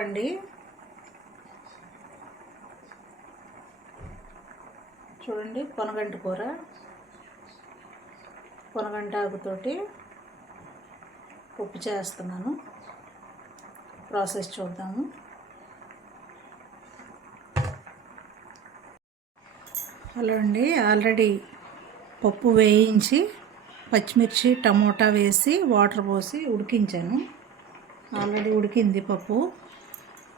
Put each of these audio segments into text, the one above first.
పెట్టుకోండి చూడండి కొనగంట కూర పొనగంటి ఆకుతోటి పప్పు చేస్తున్నాను ప్రాసెస్ చూద్దాము హలో అండి ఆల్రెడీ పప్పు వేయించి పచ్చిమిర్చి టమోటా వేసి వాటర్ పోసి ఉడికించాను ఆల్రెడీ ఉడికింది పప్పు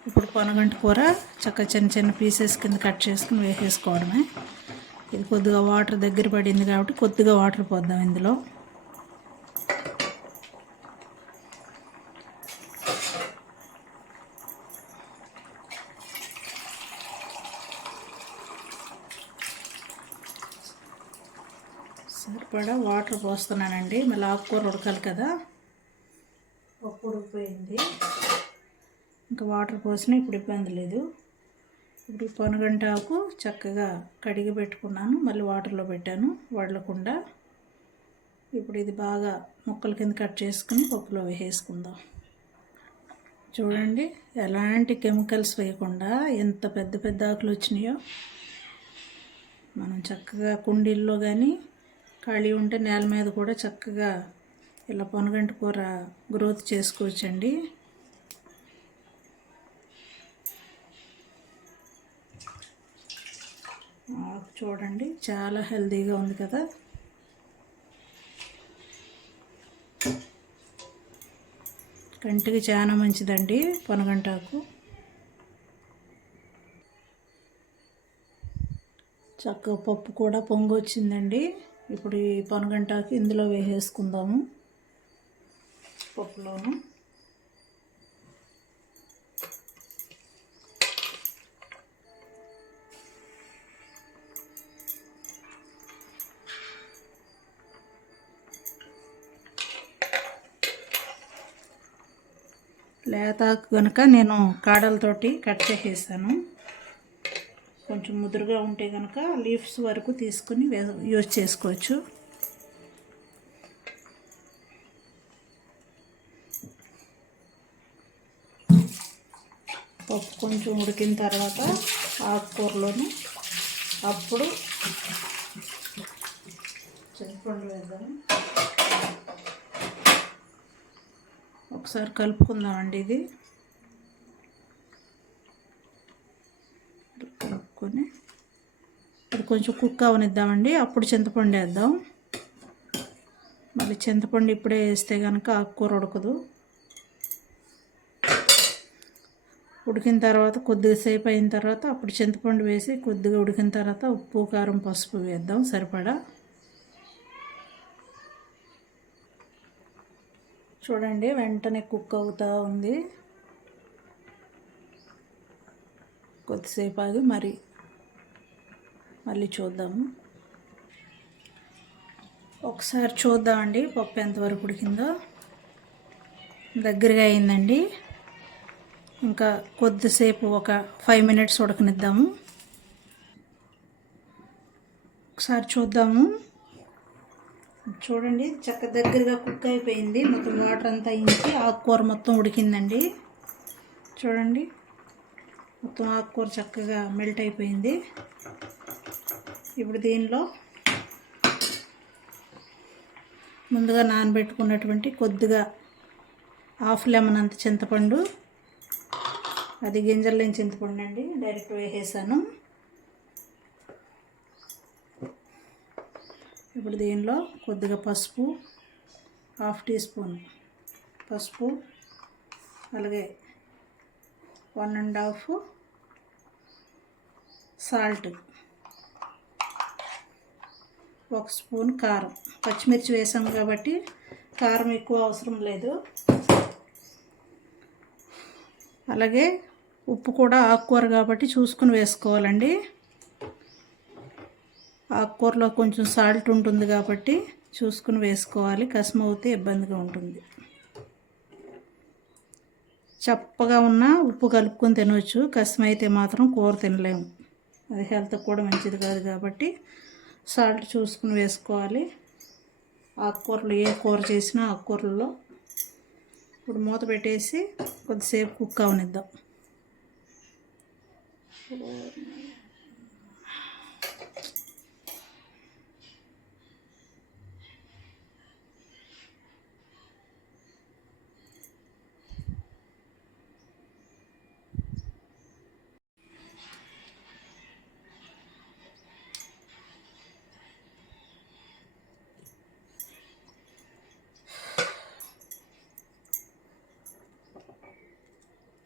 ఇప్పుడు పొనగంటి కూర చక్కగా చిన్న చిన్న పీసెస్ కింద కట్ చేసుకుని వేసేసుకోవడమే ఇది కొద్దిగా వాటర్ దగ్గర పడింది కాబట్టి కొద్దిగా వాటర్ పోద్దాం ఇందులో సరిపడా వాటర్ పోస్తున్నానండి మళ్ళీ ఆకుకూర ఉడకాలి కదా పప్పు ఉడికిపోయింది ఇంకా వాటర్ పోసినా ఇప్పుడు ఇబ్బంది లేదు ఇప్పుడు పొనగంట ఆకు చక్కగా కడిగి పెట్టుకున్నాను మళ్ళీ వాటర్లో పెట్టాను వడలకుండా ఇప్పుడు ఇది బాగా ముక్కల కింద కట్ చేసుకుని పప్పులో వేసేసుకుందాం చూడండి ఎలాంటి కెమికల్స్ వేయకుండా ఎంత పెద్ద పెద్ద ఆకులు వచ్చినాయో మనం చక్కగా కుండీల్లో కానీ ఖాళీ ఉంటే నేల మీద కూడా చక్కగా ఇలా పొనగంటి కూర గ్రోత్ చేసుకోవచ్చండి చూడండి చాలా హెల్తీగా ఉంది కదా కంటికి చాలా మంచిదండి పొనగంటాకు చక్కగా పప్పు కూడా పొంగు వచ్చిందండి ఇప్పుడు ఈ పొనగంటాకు ఇందులో వేసేసుకుందాము పప్పులోను లేతాకు కనుక నేను కాడలతోటి కట్ చేసేసాను కొంచెం ముదురుగా ఉంటే కనుక లీవ్స్ వరకు తీసుకుని యూజ్ చేసుకోవచ్చు పప్పు కొంచెం ఉడికిన తర్వాత ఆకుకూరలోని అప్పుడు ఒకసారి కలుపుకుందామండి ఇది కలుపుకొని ఇప్పుడు కొంచెం కుక్ అవనిద్దామండి అప్పుడు చింతపండు వేద్దాం మళ్ళీ చింతపండు ఇప్పుడే వేస్తే కనుక ఆకుకూర ఉడకదు ఉడికిన తర్వాత కొద్దిగా సేపు అయిన తర్వాత అప్పుడు చింతపండు వేసి కొద్దిగా ఉడికిన తర్వాత ఉప్పు కారం పసుపు వేద్దాం సరిపడా చూడండి వెంటనే కుక్ అవుతూ ఉంది కొద్దిసేపు ఆగి మరి మళ్ళీ చూద్దాము ఒకసారి చూద్దామండి పప్పు ఎంతవరకు ఉడికిందో దగ్గరగా అయిందండి ఇంకా కొద్దిసేపు ఒక ఫైవ్ మినిట్స్ ఉడకనిద్దాము ఒకసారి చూద్దాము చూడండి చక్క దగ్గరగా కుక్ అయిపోయింది మొత్తం వాటర్ అంతా ఇంచి ఆకుకూర మొత్తం ఉడికిందండి చూడండి మొత్తం ఆకుకూర చక్కగా మెల్ట్ అయిపోయింది ఇప్పుడు దీనిలో ముందుగా నానబెట్టుకున్నటువంటి కొద్దిగా హాఫ్ లెమన్ అంత చింతపండు అది గింజల్లో చింతపండు అండి డైరెక్ట్ వేసేసాను ఇప్పుడు దీనిలో కొద్దిగా పసుపు హాఫ్ టీ స్పూన్ పసుపు అలాగే వన్ అండ్ హాఫ్ సాల్ట్ ఒక స్పూన్ కారం పచ్చిమిర్చి వేసాం కాబట్టి కారం ఎక్కువ అవసరం లేదు అలాగే ఉప్పు కూడా ఆకుకూర కాబట్టి చూసుకుని వేసుకోవాలండి ఆకుకూరలో కొంచెం సాల్ట్ ఉంటుంది కాబట్టి చూసుకుని వేసుకోవాలి కసం అవుతే ఇబ్బందిగా ఉంటుంది చప్పగా ఉన్న ఉప్పు కలుపుకొని తినవచ్చు కసం అయితే మాత్రం కూర తినలేము అది హెల్త్కి కూడా మంచిది కాదు కాబట్టి సాల్ట్ చూసుకుని వేసుకోవాలి ఆకుకూరలు ఏ కూర చేసినా ఆకుకూరలలో ఇప్పుడు మూత పెట్టేసి కొద్దిసేపు కుక్ అవనిద్దాం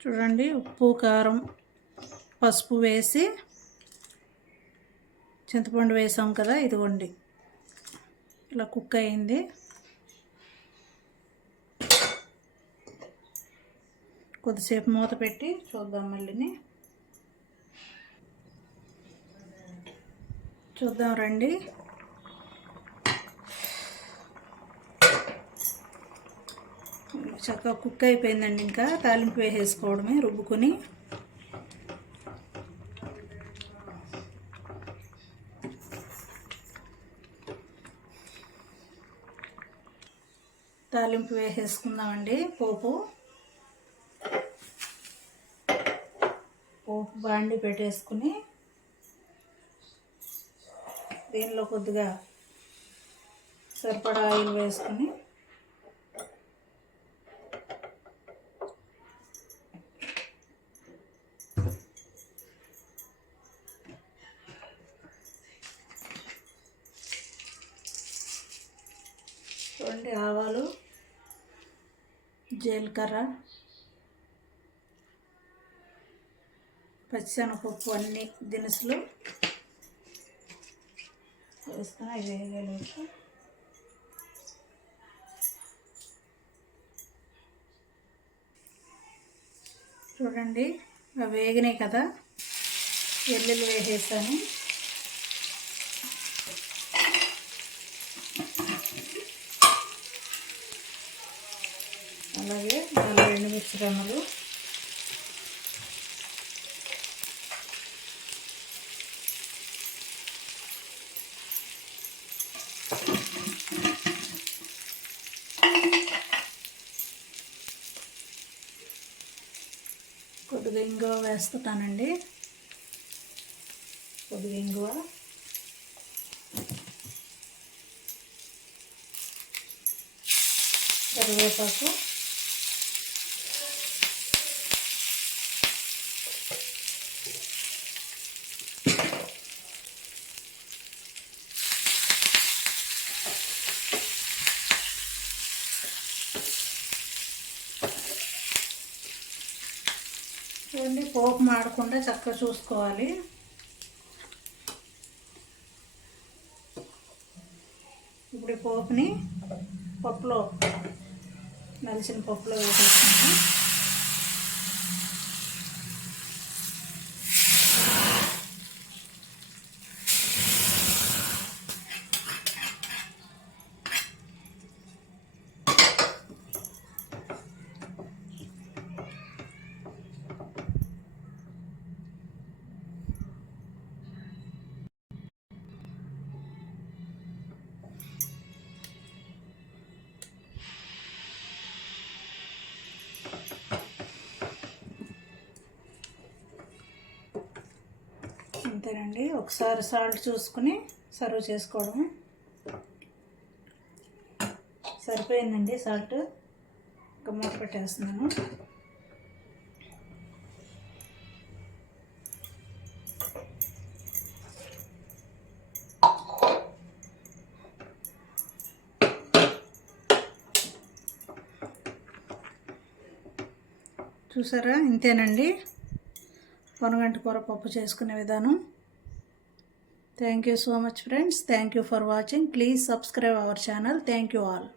చూడండి ఉప్పు కారం పసుపు వేసి చింతపండు వేసాం కదా ఇదిగోండి ఇలా కుక్ అయింది కొద్దిసేపు మూత పెట్టి చూద్దాం మళ్ళీని చూద్దాం రండి చక్కగా కుక్ అయిపోయిందండి ఇంకా తాలింపు వేసేసుకోవడమే రుబ్బుకొని తాలింపు వేసేసుకుందామండి పోపు పోపు బాండి పెట్టేసుకుని దీనిలో కొద్దిగా సరిపడా ఆయిల్ వేసుకుని జీలకర్ర పచ్చిశనగపప్పు అన్ని దినుసులు వేసుకుని వేయగలిగి చూడండి వేగినాయి కదా వెల్లుల్లి వేసేసాను అలాగే నాలుగు రెండు మిశ్రమలు కొద్దిగా ఇంగువ వేస్తుంటానండి కొద్దిగా ఇంగువ కరివేపాకు కదండి పోపు మాడకుండా చక్కగా చూసుకోవాలి ఇప్పుడు పోపుని పప్పులో నలిచిన పప్పులో వేసేస్తాము అంతేనండి ఒకసారి సాల్ట్ చూసుకుని సర్వ్ చేసుకోవడం సరిపోయిందండి సాల్ట్ ఒక మూట పెట్టేస్తున్నాను చూసారా ఇంతేనండి పొనగంటి కూర పప్పు చేసుకునే విధానం Thank you so much, friends. Thank you for watching. Please subscribe our channel. Thank you all.